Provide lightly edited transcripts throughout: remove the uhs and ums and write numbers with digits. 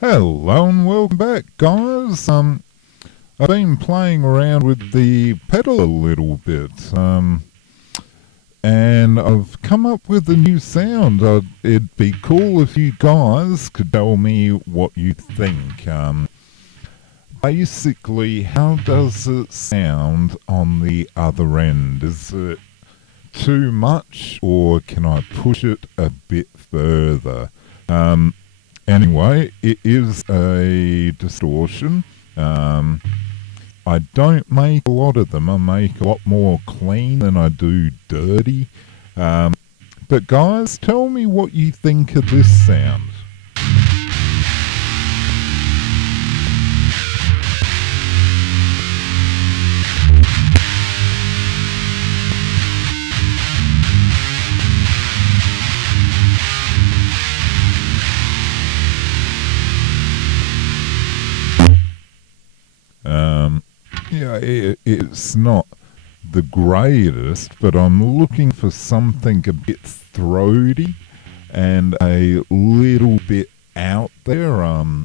Hello and welcome back, guys. I've been playing around with the pedal a little bit, and I've come up with a new sound. It'd be cool if you guys could tell me what you think. Basically, how does it sound on the other end? Is it too much, or can I push it a bit further? Anyway, it is a distortion. I don't make a lot of them. I make a lot more clean than I do dirty. But guys, tell me what you think of this sound. Yeah, it's not the greatest, but I'm looking for something a bit throaty and a little bit out there. I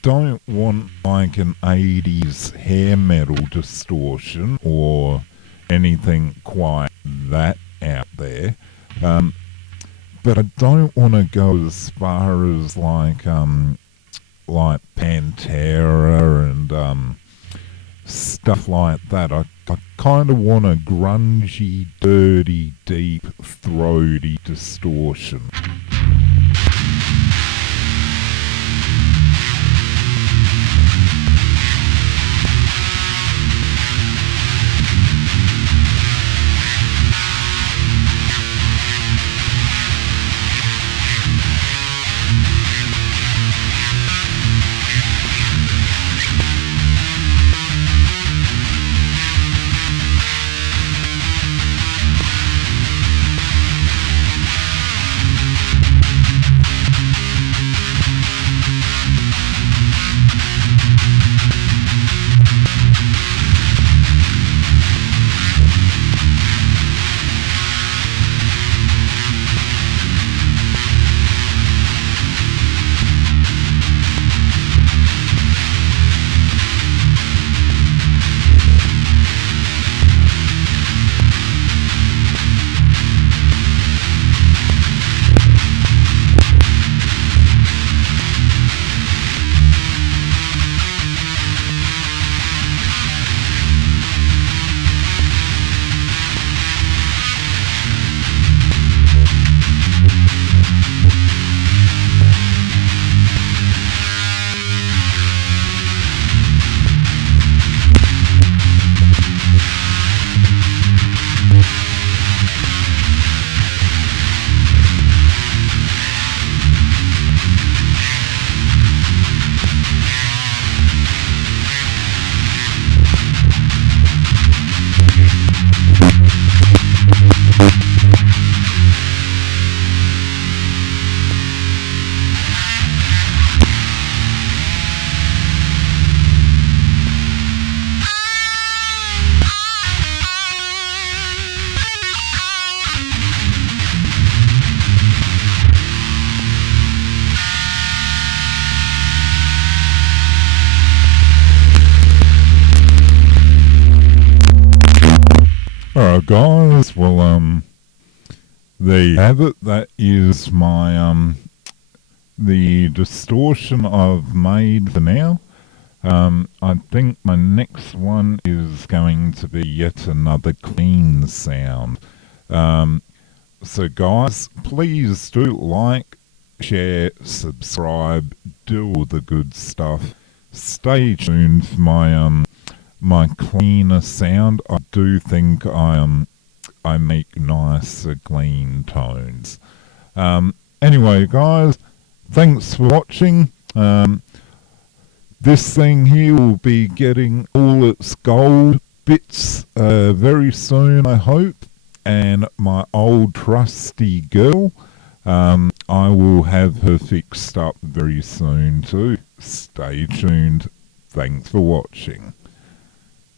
don't want like an 80s hair metal distortion or anything quite that out there. But I don't want to go as far as like Pantera and stuff like that. I kind of want a grungy, dirty, deep, throaty distortion. Alright guys, well there you have it. That is my the distortion I've made for now. I think my next one is going to be yet another clean sound. So guys, please do like, share, subscribe, do all the good stuff. Stay tuned for my cleaner sound. I do think I make nicer clean tones. Anyway guys, thanks for watching. This thing here will be getting all its gold bits very soon, I hope. And my old trusty girl, I will have her fixed up very soon too. Stay tuned. Thanks for watching.